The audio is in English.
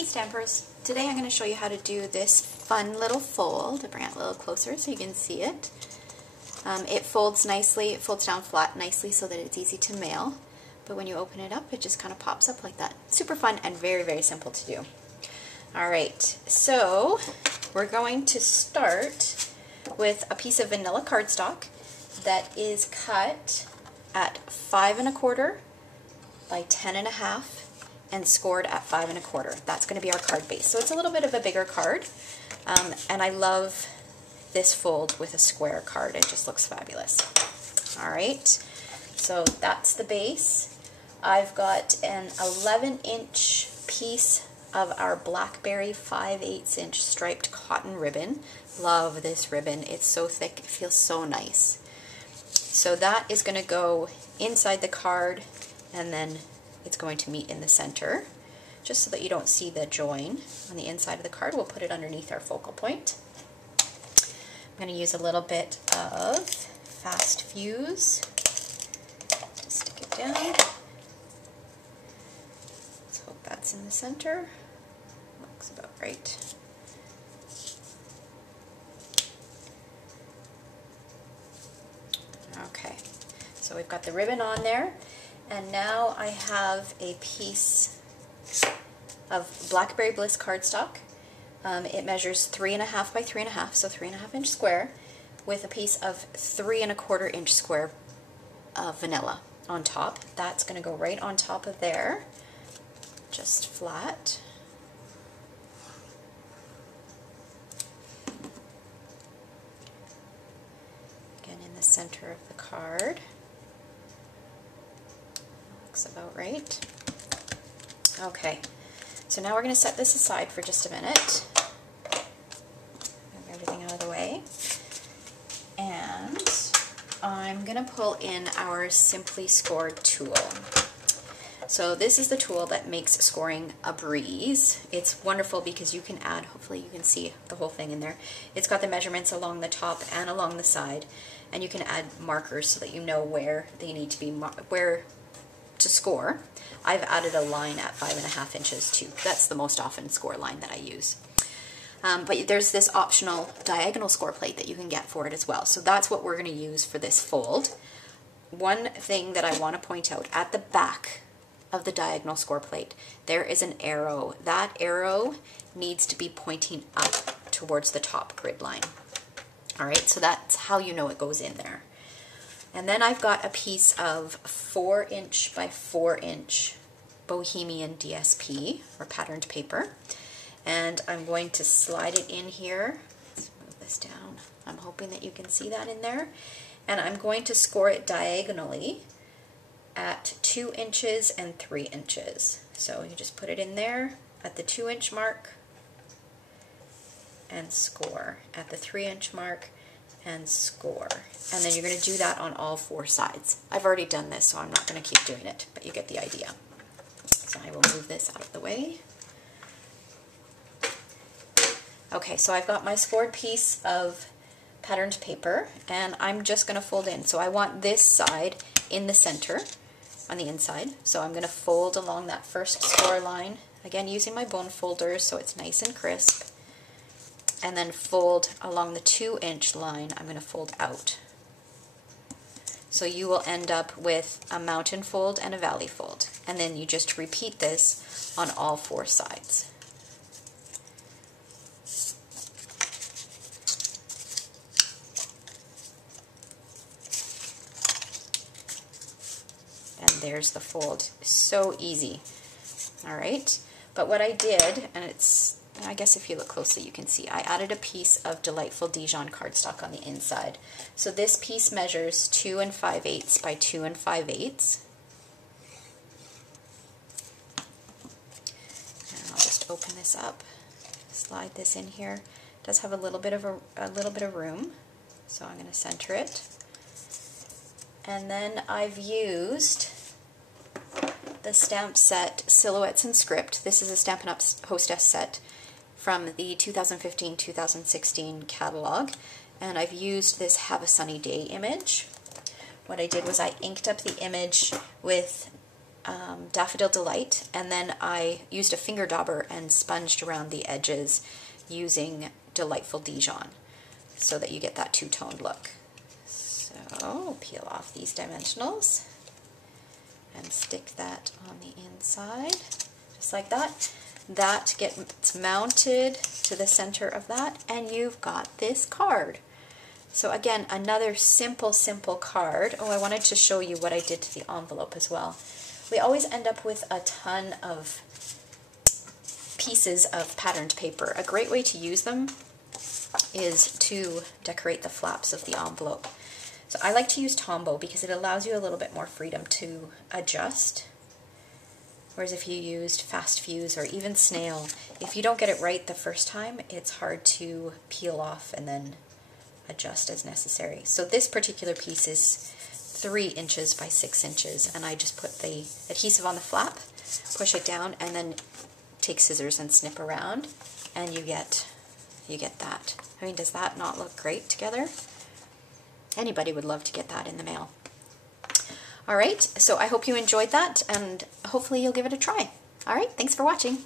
Hey Stampers! Today I'm going to show you how to do this fun little fold. I'll bring it a little closer so you can see it. It folds nicely, it folds down flat nicely so that it's easy to mail. But when you open it up, it just kind of pops up like that. Super fun and very, very simple to do. Alright, so we're going to start with a piece of vanilla cardstock that is cut at 5 1/4 by 10 1/2 and scored at 5 1/4. That's going to be our card base. So it's a little bit of a bigger card, and I love this fold with a square card. It just looks fabulous. All right, so that's the base. I've got an 11-inch piece of our Blackberry 5/8 inch striped cotton ribbon. Love this ribbon. It's so thick. It feels so nice. So that is going to go inside the card, and then it's going to meet in the center. Just so that you don't see the join on the inside of the card, we'll put it underneath our focal point. I'm going to use a little bit of Fast Fuse to stick it down. Let's hope that's in the center. Looks about right. Okay, so we've got the ribbon on there. And now I have a piece of Blackberry Bliss cardstock. It measures 3 1/2 by 3 1/2, so 3 1/2 inch square, with a piece of 3 1/4 inch square vanilla on top. That's going to go right on top of there, just flat. Again, in the center of the card. Looks about right. Okay, so now we're going to set this aside for just a minute. Move everything out of the way. And I'm going to pull in our Simply Score tool. So this is the tool that makes scoring a breeze. It's wonderful because you can add, hopefully you can see the whole thing in there. It's got the measurements along the top and along the side, and you can add markers so that you know where they need to be, where to score. I've added a line at 5 1/2 inches too. That's the most often score line that I use. But there's this optional diagonal score plate that you can get for it as well. So that's what we're going to use for this fold. One thing that I want to point out, at the back of the diagonal score plate, there is an arrow. That arrow needs to be pointing up towards the top grid line. All right, so that's how you know it goes in there. And then I've got a piece of 4-inch by 4-inch Bohemian DSP, or patterned paper. And I'm going to slide it in here. Let's move this down. I'm hoping that you can see that in there. And I'm going to score it diagonally at 2 inches and 3 inches. So you just put it in there at the 2-inch mark and score. At the 3-inch mark and score. And then you're going to do that on all 4 sides. I've already done this, so I'm not going to keep doing it, but you get the idea. So I will move this out of the way. Okay, so I've got my scored piece of patterned paper, and I'm just going to fold in. So I want this side in the center on the inside. So I'm going to fold along that first score line, again using my bone folders so it's nice and crisp. And then fold along the 2-inch line. I'm going to fold out. So you will end up with a mountain fold and a valley fold. And then you just repeat this on all 4 sides. And there's the fold. So easy. All right. But what I did, and I guess if you look closely you can see, I added a piece of delightful Dijon cardstock on the inside. So this piece measures 2 5/8 by 2 5/8. And I'll just open this up, slide this in here. It does have a little bit of room, so I'm going to center it. And then I've used the stamp set Silhouettes and Script. This is a Stampin' Up! Hostess set from the 2015-2016 catalog, and I've used this Have a Sunny Day image. What I did was I inked up the image with Daffodil Delight, and then I used a finger dauber and sponged around the edges using Delightful Dijon so that you get that two-toned look. So peel off these dimensionals and stick that on the inside, just like that. That gets mounted to the center of that, and you've got this card. So again, another simple card. Oh, I wanted to show you what I did to the envelope as well. We always end up with a ton of pieces of patterned paper. A great way to use them is to decorate the flaps of the envelope. So I like to use Tombow because it allows you a little bit more freedom to adjust. Whereas if you used Fast Fuse or even Snail, if you don't get it right the first time, it's hard to peel off and then adjust as necessary. So this particular piece is 3 inches by 6 inches, and I just put the adhesive on the flap, push it down, and then take scissors and snip around, and you get that. I mean, does that not look great together? Anybody would love to get that in the mail. All right, so I hope you enjoyed that, and hopefully you'll give it a try. All right, thanks for watching.